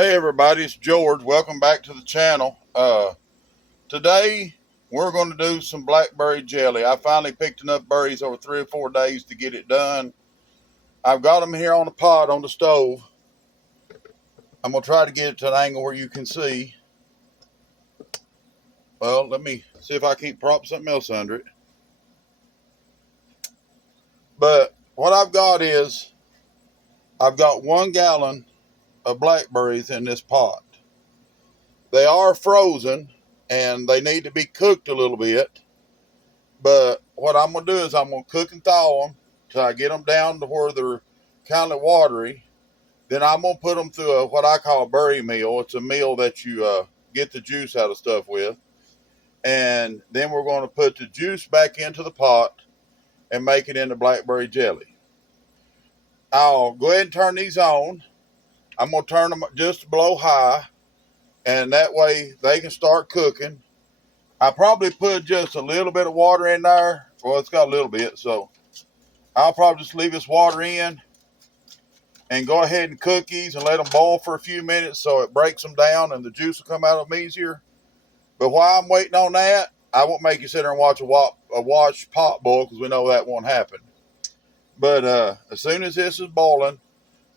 Hey everybody, it's George. Welcome back to the channel. Today we're going to do some blackberry jelly. I finally picked enough berries over 3 or 4 days to get it done. I've got them here on the pot on the stove. I'm going to try to get it to an angle where you can see. Well, let me see if I can't prop something else under it. But what I've got is, I've got 1 gallon of blackberries in this pot. They are frozen and they need to be cooked a little bit. But what I'm going to do is I'm going to cook and thaw them till I get them down to where they're kind of watery. Then I'm going to put them through what I call a berry meal. It's a meal that you get the juice out of stuff with. And then we're going to put the juice back into the pot and make it into blackberry jelly. I'll go ahead and turn these on. I'm going to turn them just below high, and that way they can start cooking. I probably put just a little bit of water in there. Well, it's got a little bit, so I'll probably just leave this water in and go ahead and cook these and let them boil for a few minutes so it breaks them down and the juice will come out of them easier. But while I'm waiting on that, I won't make you sit there and watch a wash pot boil, because we know that won't happen. But as soon as this is boiling,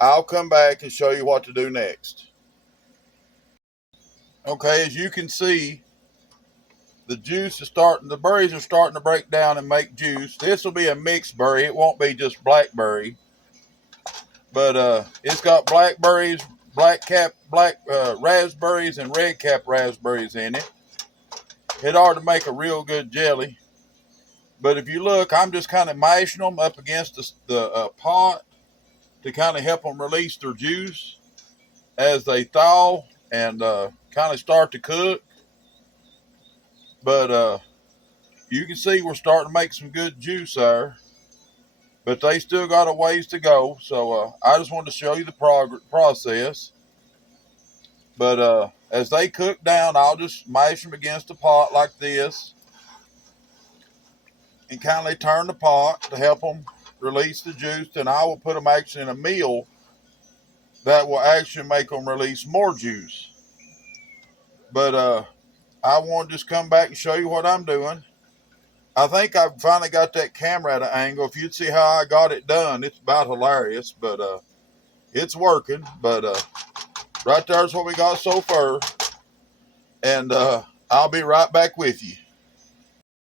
I'll come back and show you what to do next. Okay, as you can see, the berries are starting to break down and make juice. This will be a mixed berry. It won't be just blackberry. But it's got blackberries, raspberries, and red cap raspberries in it. It ought to make a real good jelly. But if you look, I'm just kind of mashing them up against the pot to kind of help them release their juice as they thaw and kind of start to cook. But you can see we're starting to make some good juice there. But they still got a ways to go. So I just wanted to show you the process. But as they cook down, I'll just mash them against the pot like this and kind of turn the pot to help them release the juice. And I will put them actually in a meal that will actually make them release more juice. But I want to just come back and show you what I'm doing. I think I've finally got that camera at an angle. If you'd see how I got it done, it's about hilarious. But it's working. But right there's what we got so far. And I'll be right back with you.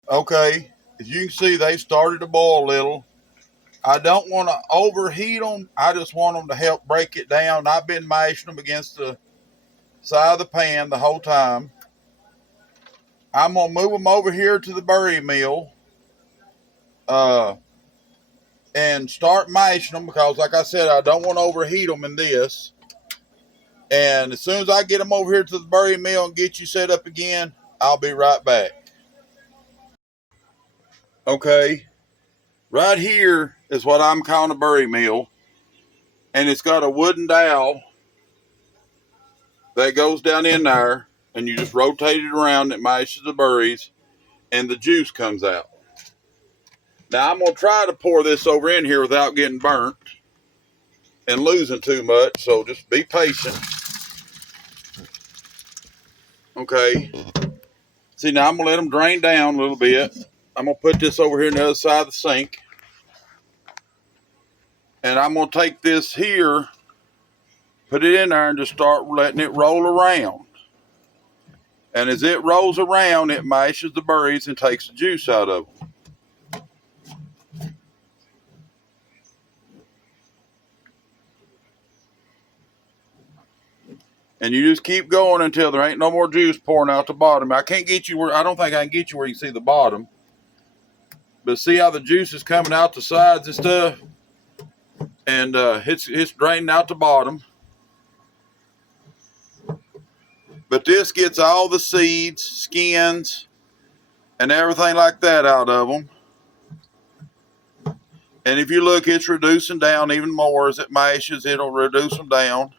Okay, as you can see, they started to boil a little. I don't want to overheat them. I just want them to help break it down. I've been mashing them against the side of the pan the whole time. I'm going to move them over here to the berry mill and start mashing them, because like I said, I don't want to overheat them in this. And as soon as I get them over here to the berry mill and get you set up again, I'll be right back. Okay, right here is what I'm calling a berry mill. And it's got a wooden dowel that goes down in there, and you just rotate it around. It mashes the berries, and the juice comes out. Now I'm going to try to pour this over in here without getting burnt and losing too much, so just be patient. Okay. See, now I'm going to let them drain down a little bit. I'm going to put this over here on the other side of the sink. And I'm going to take this here, put it in there, and just start letting it roll around. And as it rolls around, it mashes the berries and takes the juice out of them. And you just keep going until there ain't no more juice pouring out the bottom. I can't get you where, I don't think I can get you where you can see the bottom. But see how the juice is coming out the sides and stuff? And it's draining out the bottom. But this gets all the seeds, skins, and everything like that out of them. And if you look, it's reducing down even more as it mashes. It'll reduce them down.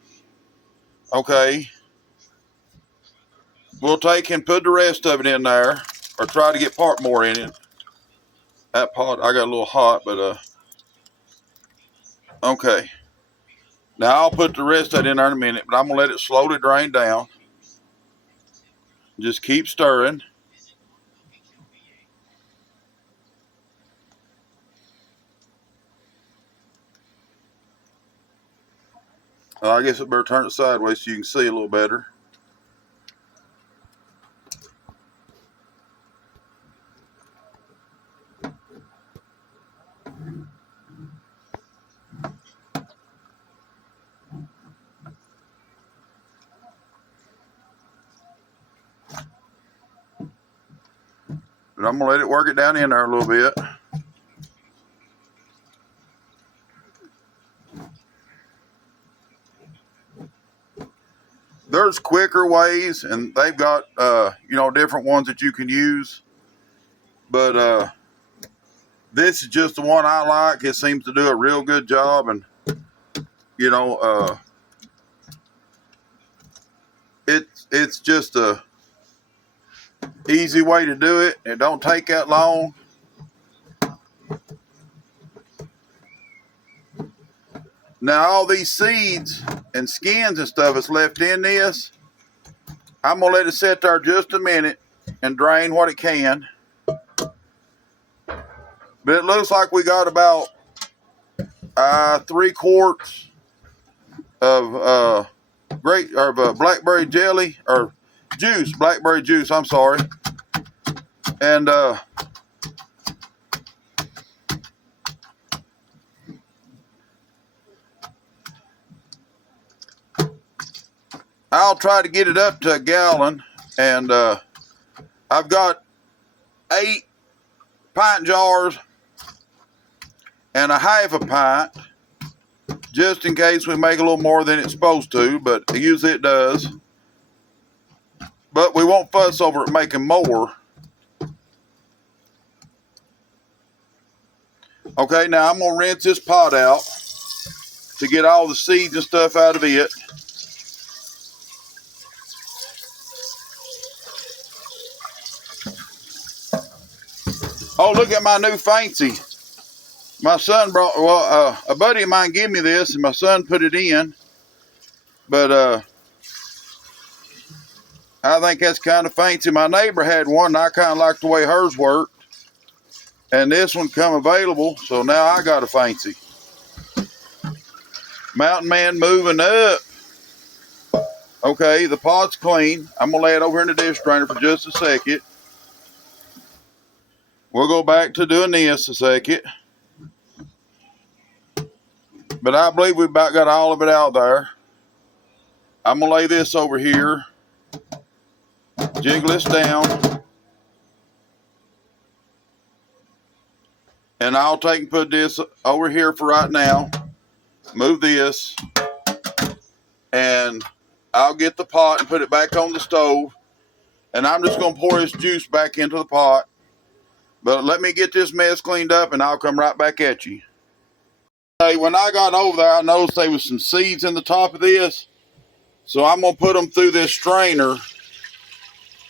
Okay. We'll take and put the rest of it in there, or try to get part more in it. That pot, I got a little hot, but okay. Now I'll put the rest of that in there in a minute, but I'm gonna let it slowly drain down. Just keep stirring. I guess I better turn it sideways so you can see a little better. But I'm gonna let it work it down in there a little bit. There's quicker ways, and they've got different ones that you can use. But this is just the one I like. It seems to do a real good job, and it's just a easy way to do it. It don't take that long. Now all these seeds and skins and stuff is left in this. I'm gonna let it sit there just a minute and drain what it can. But it looks like we got about 3 quarts of blackberry jelly or juice, blackberry juice. I'm sorry, and I'll try to get it up to a gallon, and I've got 8 pint jars and a half a pint, just in case we make a little more than it's supposed to, but usually it does. But we won't fuss over it making more. Okay, now I'm gonna rinse this pot out to get all the seeds and stuff out of it. Oh, look at my new fancy. My son brought, a buddy of mine gave me this, and my son put it in. But I think that's kind of fancy. My neighbor had one, and I kind of like the way hers worked. And this one come available, so now I got a fancy. Mountain Man moving up. Okay, the pot's clean. I'm gonna lay it over in the dish drainer for just a second. We'll go back to doing this a second. But I believe we about got all of it out there. I'm gonna lay this over here. Jiggle this down. And I'll take and put this over here for right now. Move this. And I'll get the pot and put it back on the stove. And I'm just gonna pour this juice back into the pot. But let me get this mess cleaned up, and I'll come right back at you. Hey, when I got over there, I noticed there was some seeds in the top of this. So I'm going to put them through this strainer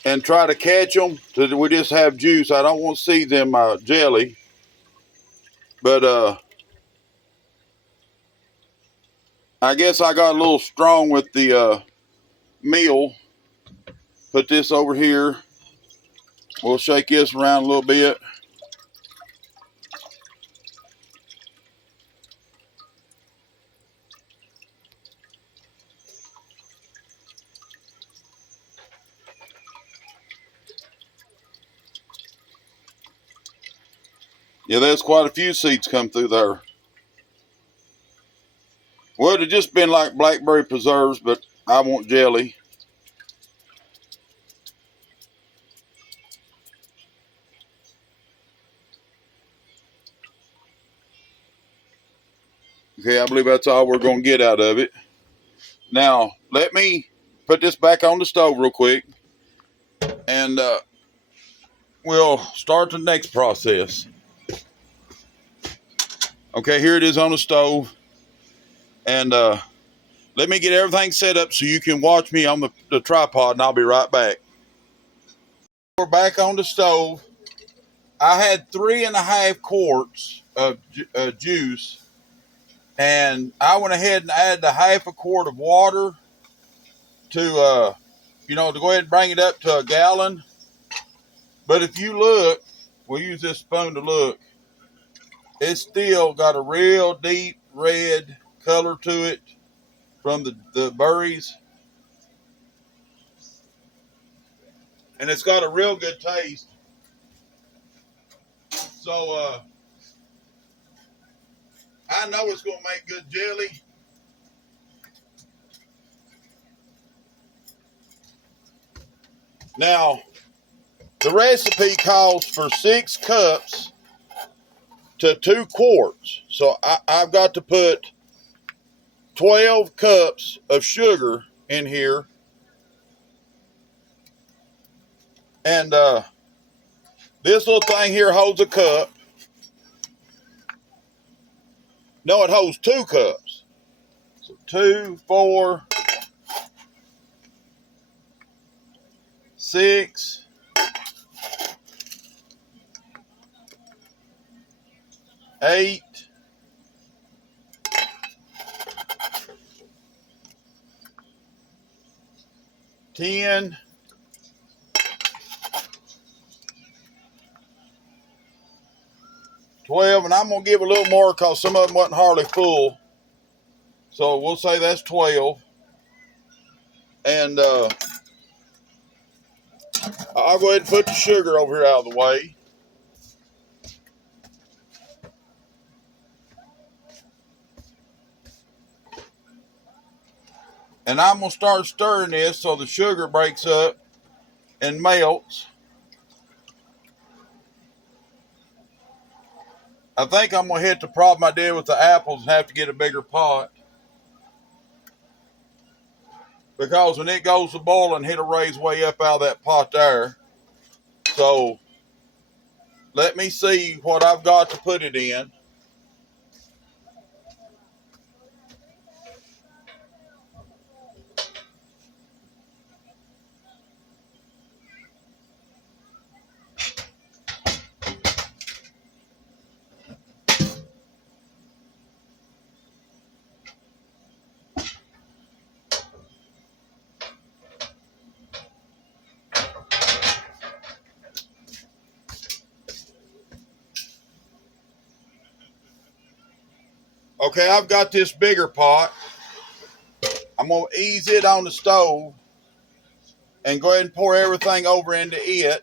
and try to catch them so that we just have juice. I don't want seeds in my jelly. But I guess I got a little strong with the meal. Put this over here. We'll shake this around a little bit. Yeah, there's quite a few seeds come through there. Well, it'd have just been like blackberry preserves, but I want jelly. Okay, I believe that's all we're going to get out of it. Now, let me put this back on the stove real quick, and we'll start the next process. Okay, here it is on the stove, and let me get everything set up so you can watch me on the tripod, and I'll be right back. We're back on the stove. I had 3.5 quarts of juice, And I went ahead and added a half a quart of water to, to go ahead and bring it up to a gallon. But if you look, we'll use this spoon to look, it's still got a real deep red color to it from the berries. And it's got a real good taste. So I know it's going to make good jelly. Now, the recipe calls for 6 cups to 2 quarts. So I've got to put 12 cups of sugar in here. And this little thing here holds a cup. No, it holds 2 cups. So 2, 4, 6, 8, 10, 12, and I'm going to give a little more because some of them wasn't hardly full. So we'll say that's 12. And I'll go ahead and put the sugar over here out of the way. And I'm going to start stirring this so the sugar breaks up and melts. I think I'm going to hit the problem I did with the apples and have to get a bigger pot. Because when it goes to boiling, it'll raise way up out of that pot there. So let me see what I've got to put it in. Okay, I've got this bigger pot. I'm going to ease it on the stove and go ahead and pour everything over into it.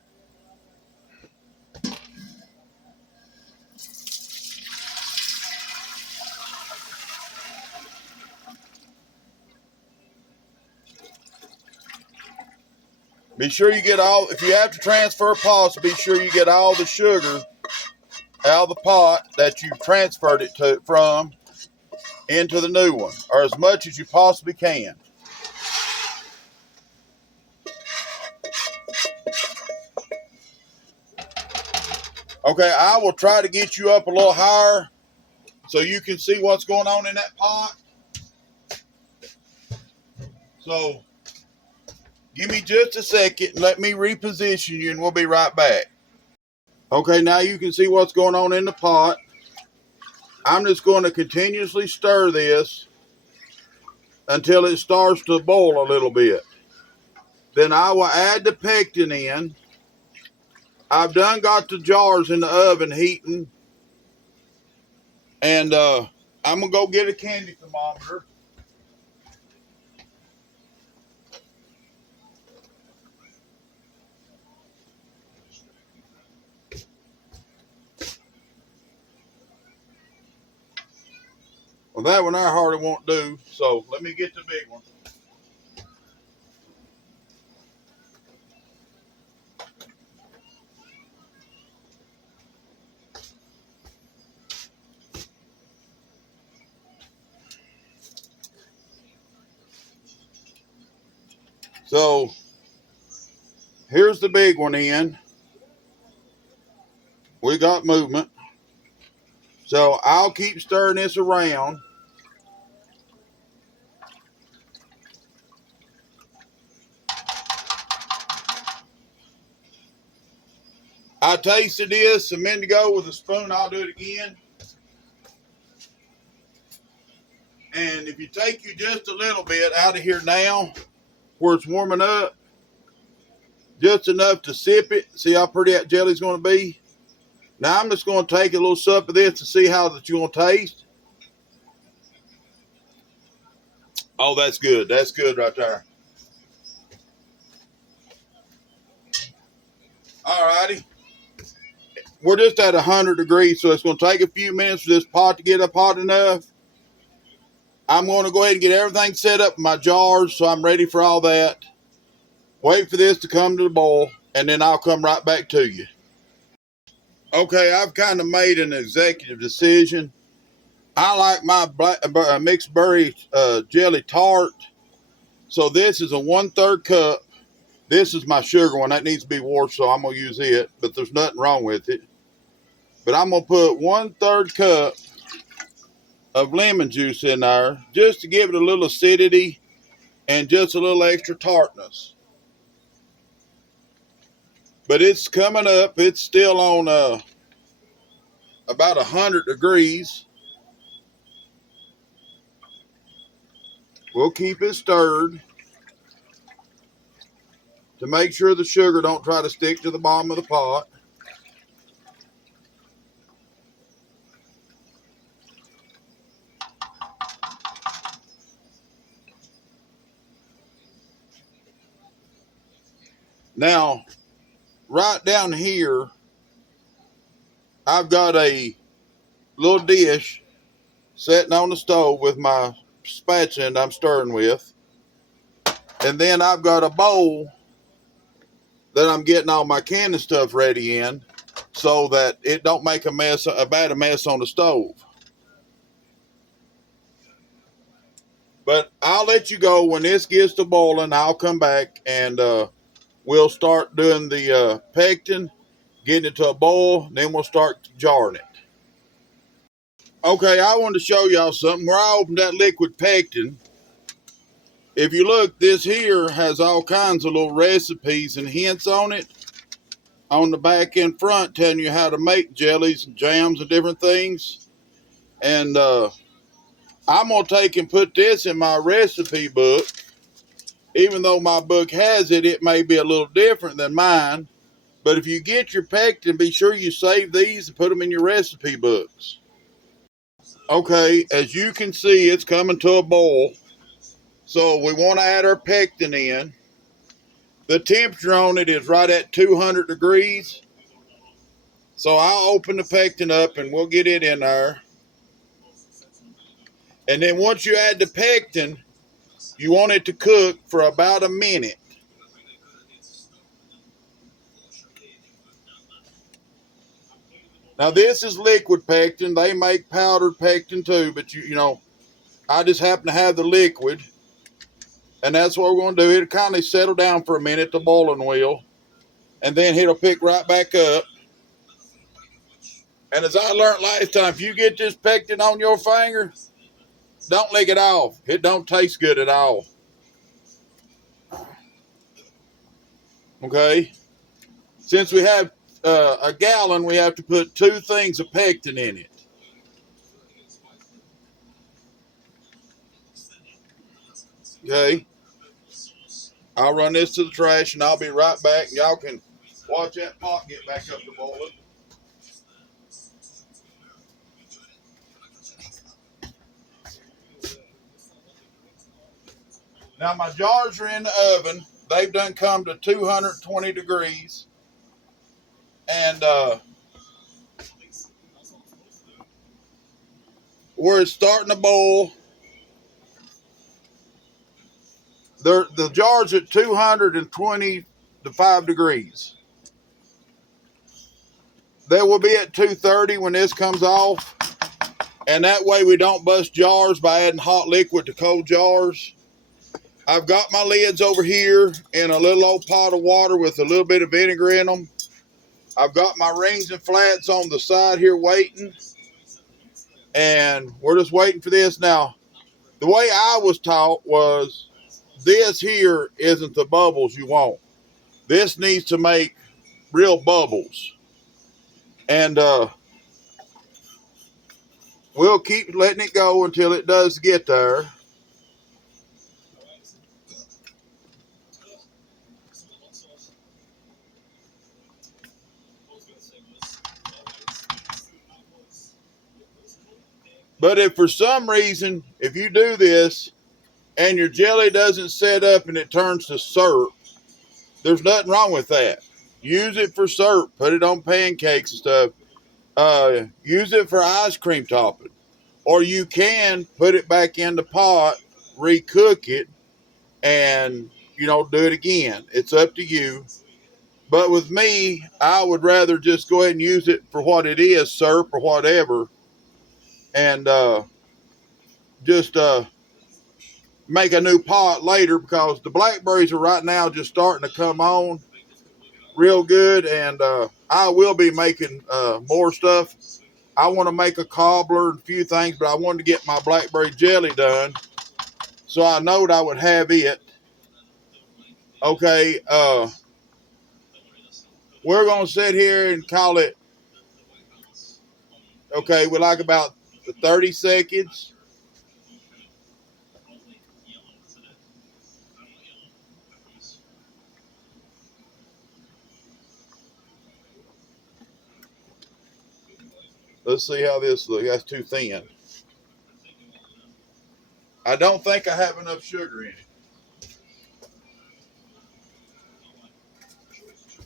Be sure you get all, if you have to transfer pots, be sure you get all the sugar out of the pot that you transferred it from into the new one, or as much as you possibly can. Okay, I will try to get you up a little higher so you can see what's going on in that pot. So give me just a second and let me reposition you and we'll be right back. Okay, now you can see what's going on in the pot. I'm just going to continuously stir this until it starts to boil a little bit. Then I will add the pectin in. I've done got the jars in the oven heating. And I'm going to go get a candy thermometer. Well, that one I hardly won't do, so let me get the big one. So here's the big one in. We got movement. So I'll keep stirring this around. I tasted this a minute ago with a spoon. I'll do it again. And if you take you just a little bit out of here now, where it's warming up, just enough to sip it, see how pretty that jelly's going to be. Now I'm just going to take a little sup of this to see how that you're going to taste. Oh, that's good. That's good right there. All righty. We're just at 100 degrees, so it's going to take a few minutes for this pot to get up hot enough. I'm going to go ahead and get everything set up in my jars, so I'm ready for all that. Wait for this to come to the boil, and then I'll come right back to you. Okay, I've kind of made an executive decision. I like my mixed berry jelly tart. So this is a 1/3 cup. This is my sugar one. That needs to be washed, so I'm going to use it. But there's nothing wrong with it. But I'm going to put 1/3 cup of lemon juice in there just to give it a little acidity and just a little extra tartness. But it's coming up. It's still on about 100 degrees. We'll keep it stirred to make sure the sugar don't try to stick to the bottom of the pot. Now, right down here, I've got a little dish sitting on the stove with my spatula and I'm stirring with. And then I've got a bowl that I'm getting all my canning stuff ready in so that it don't make a mess on the stove. But I'll let you go when this gets to boiling. I'll come back and we'll start doing the pectin, getting it to a boil, then we'll start jarring it. Okay, I wanted to show y'all something. Where I opened that liquid pectin, if you look, this here has all kinds of little recipes and hints on it. On the back and front telling you how to make jellies and jams and different things. And I'm going to take and put this in my recipe book. Even though my book has it, it may be a little different than mine. But if you get your pectin, be sure you save these and put them in your recipe books. Okay, as you can see, it's coming to a boil. So we want to add our pectin in. The temperature on it is right at 200 degrees. So I'll open the pectin up and we'll get it in there. And then once you add the pectin, you want it to cook for about a minute. Now this is liquid pectin. They make powdered pectin too, but you know, I just happen to have the liquid. And that's what we're going to do. It'll kind of settle down for a minute, the boiling will. And then it'll pick right back up. And as I learned last time, if you get this pectin on your finger, don't lick it off. It don't taste good at all. Okay? Since we have a gallon, we have to put 2 things of pectin in it. Okay? I'll run this to the trash and I'll be right back. Y'all can watch that pot get back up to boiling. Now my jars are in the oven. They've done come to 220 degrees. And where it's starting to boil, the jar's at 225 degrees. They will be at 230 when this comes off. And that way we don't bust jars by adding hot liquid to cold jars. I've got my lids over here in a little old pot of water with a little bit of vinegar in them. I've got my rings and flats on the side here waiting. And we're just waiting for this. Now, the way I was taught was this here isn't the bubbles you want. This needs to make real bubbles. And we'll keep letting it go until it does get there. But if for some reason, if you do this and your jelly doesn't set up and it turns to syrup, there's nothing wrong with that. Use it for syrup. Put it on pancakes and stuff. Use it for ice cream topping. Or you can put it back in the pot, recook it, and, do it again. It's up to you. But with me, I would rather just go ahead and use it for what it is, syrup or whatever, and just make a new pot later, because the blackberries are right now just starting to come on real good, and I will be making more stuff. I want to make a cobbler and a few things, but I wanted to get my blackberry jelly done, so I knowed I would have it. Okay, we're going to sit here and call it, okay, we like about 30 seconds. Let's see how this looks. That's too thin. I don't think I have enough sugar in it.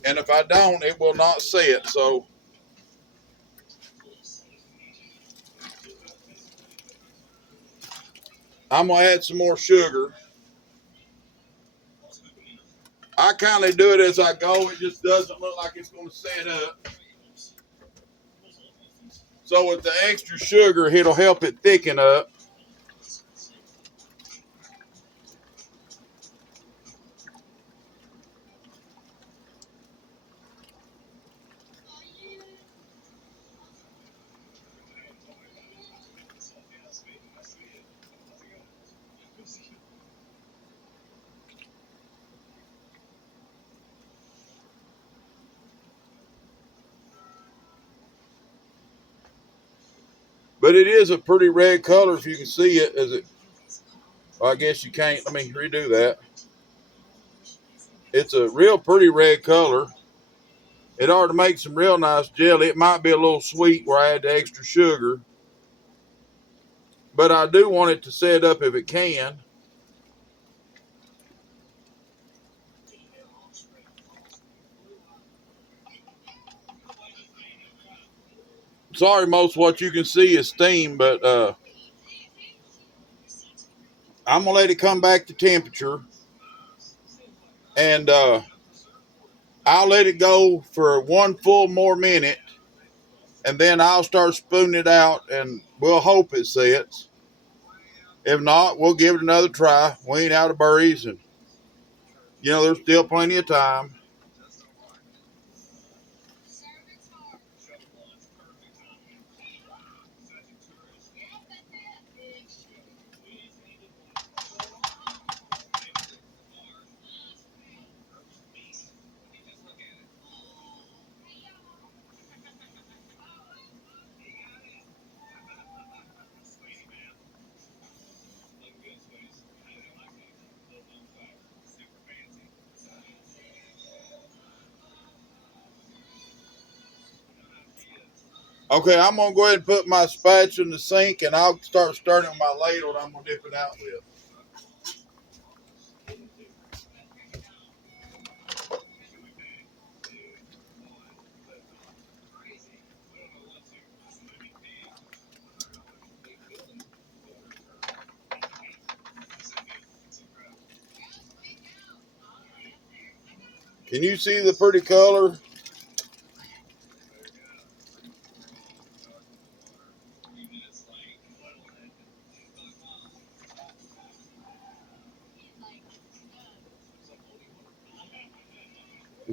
And if I don't, it will not set. So I'm going to add some more sugar. I kind of do it as I go. It just doesn't look like it's going to set up. So with the extra sugar, it'll help it thicken up. But it is a pretty red color if you can see it. Well, I guess you can't. Let me redo that. It's a real pretty red color. It ought to make some real nice jelly. It might be a little sweet where I add the extra sugar, but I do want it to set up if it can. Sorry, most what you can see is steam, but I'm gonna let it come back to temperature, and I'll let it go for one full more minute, and then I'll start spooning it out, and we'll hope it sets. If not, we'll give it another try. We ain't out of berries, and there's still plenty of time. Okay, I'm gonna go ahead and put my spatula in the sink, and I'll start stirring it with my ladle that I'm gonna dip it out with. Can you see the pretty color?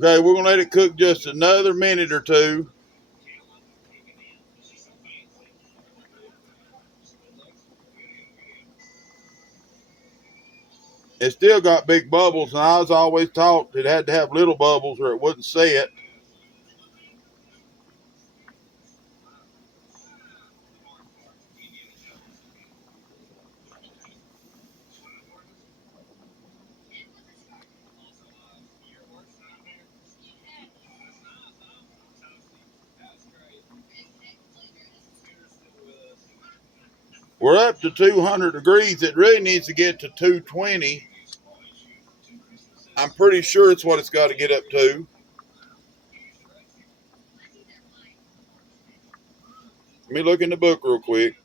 Okay, we're gonna let it cook just another minute or two. It still got big bubbles, and I was always taught it had to have little bubbles or it wouldn't set. We're up to 200 degrees. It really needs to get to 220. I'm pretty sure it's what it's got to get up to. Let me look in the book real quick.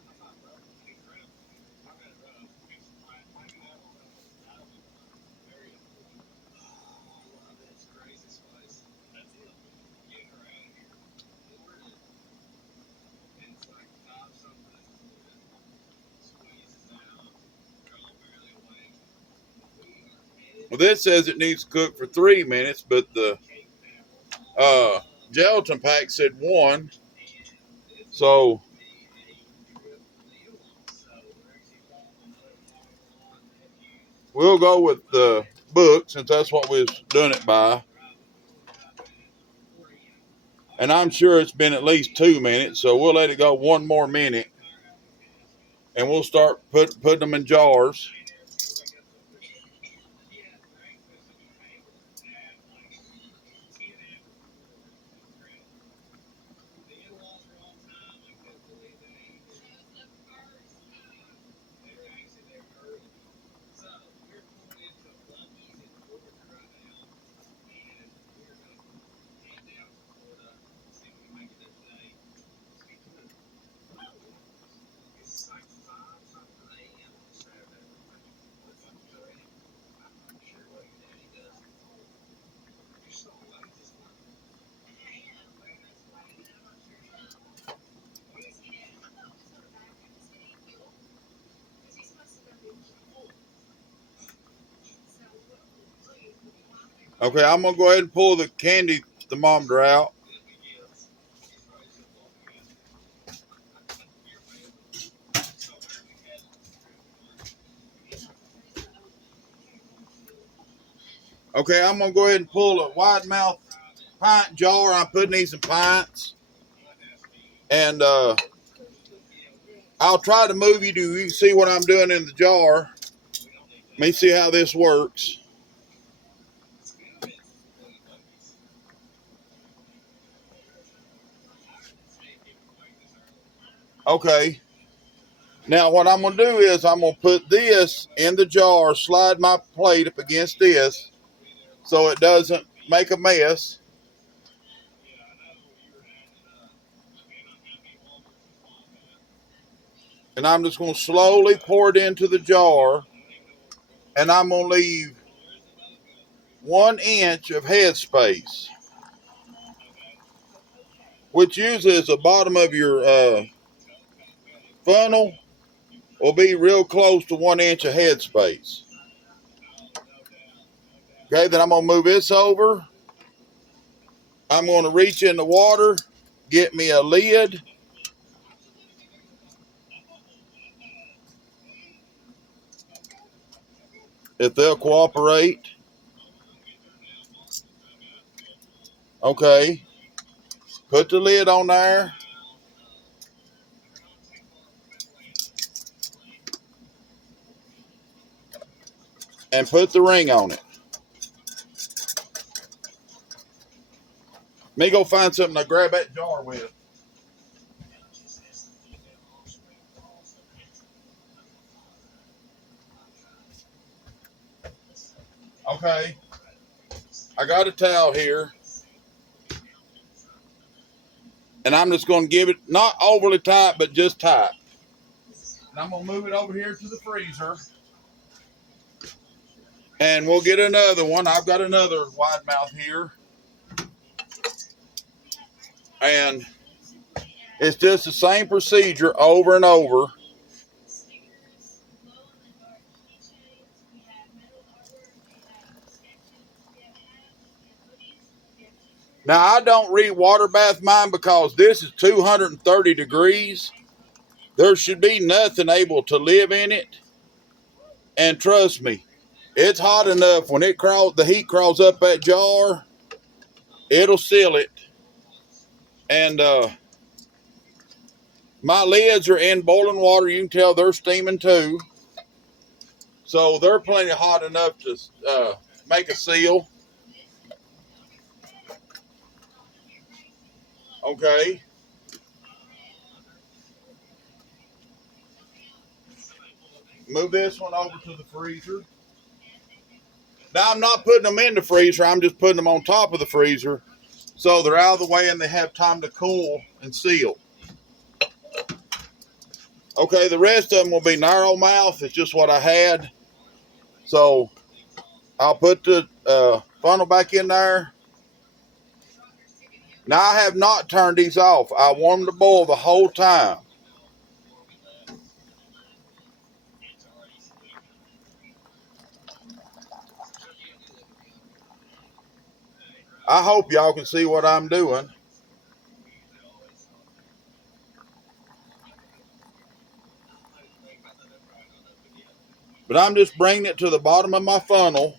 Well, this says it needs to cook for 3 minutes, but the gelatin pack said 1. So we'll go with the book since that's what we was doing it by. And I'm sure it's been at least 2 minutes, so we'll let it go 1 more minute. And we'll start putting them in jars. Okay, I'm going to go ahead and pull the candy thermometer out. Okay, I'm going to go ahead and pull a wide mouth pint jar. I'm putting these in pints. And I'll try to move you to you can see what I'm doing in the jar. Let me see how this works. Okay. Now what I'm going to do is I'm going to put this in the jar, slide my plate up against this so it doesn't make a mess. And I'm just going to slowly pour it into the jar. And I'm going to leave 1 inch of head space, which usually is the bottom of your funnel will be real close to 1 inch of head space. Okay, then I'm going to move this over. I'm going to reach in the water, get me a lid. If they'll cooperate. Okay. Put the lid on there. And put the ring on it. Let me go find something to grab that jar with. Okay. I got a towel here. And I'm just going to give it, not overly tight, but just tight. And I'm going to move it over here to the freezer. And we'll get another one. I've got another wide mouth here. And it's just the same procedure over and over. Now, I don't re-water bath mine because this is 230 degrees. There should be nothing able to live in it. And trust me, it's hot enough when the heat crawls up that jar, it'll seal it. And my lids are in boiling water. You can tell they're steaming too. So they're plenty hot enough to make a seal. Okay. Move this one over to the freezer. Now I'm not putting them in the freezer. I'm just putting them on top of the freezer so they're out of the way and they have time to cool and seal. Okay, the rest of them will be narrow mouth. It's just what I had. So I'll put the funnel back in there. Now I have not turned these off. I want them to boil the whole time. I hope y'all can see what I'm doing. But I'm just bringing it to the bottom of my funnel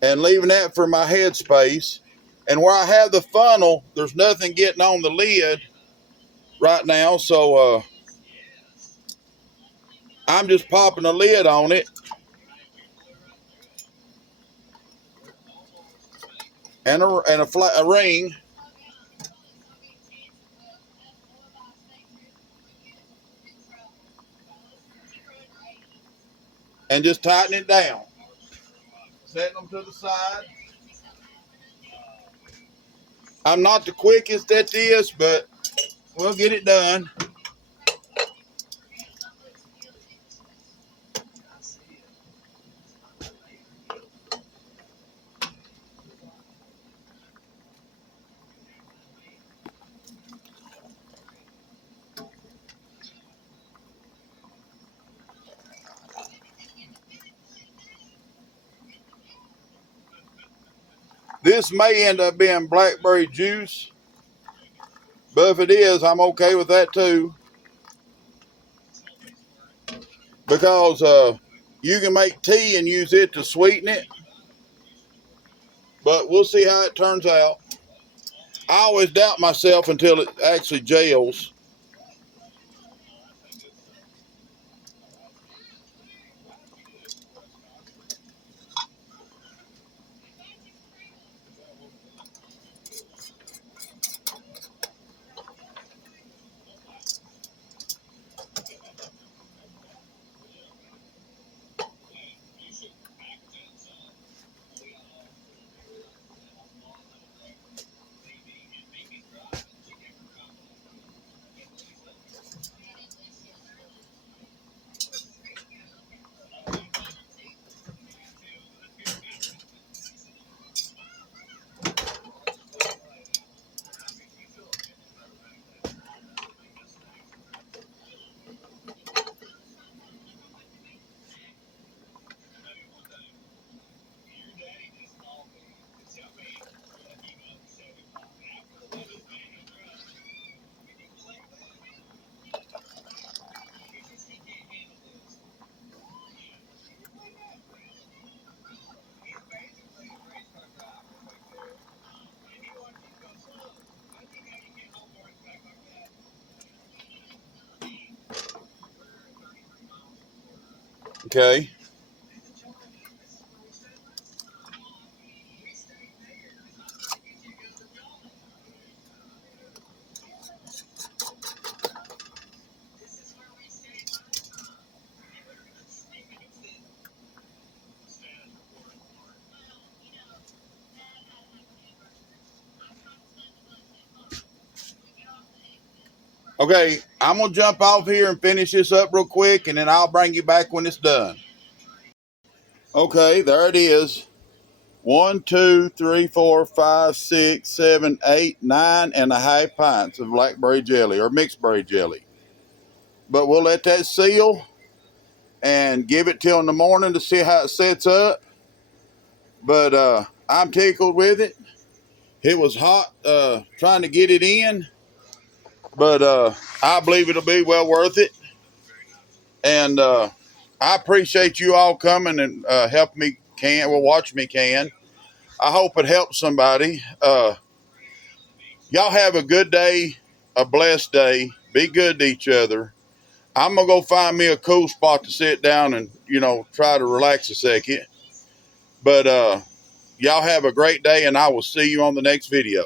and leaving that for my headspace. And where I have the funnel, there's nothing getting on the lid right now. So I'm just popping a lid on it. And a ring. And just tighten it down. Setting them to the side. I'm not the quickest at this, but we'll get it done. This may end up being blackberry juice, but if it is, I'm okay with that too. Because you can make tea and use it to sweeten it. But we'll see how it turns out. I always doubt myself until it actually gels. Okay. Okay, I'm going to jump off here and finish this up real quick, and then I'll bring you back when it's done. Okay, there it is. 1, 2, 3, 4, 5, 6, 7, 8, 9.5 pints of blackberry jelly or mixed berry jelly. But we'll let that seal and give it till in the morning to see how it sets up. But I'm tickled with it. It was hot trying to get it in, but I believe it'll be well worth it. And I appreciate you all coming and helping me watch me can. I hope it helps somebody. Y'all have a good day, a blessed day. Be good to each other. I'm going to go find me a cool spot to sit down and, try to relax a second. But y'all have a great day, and I will see you on the next video.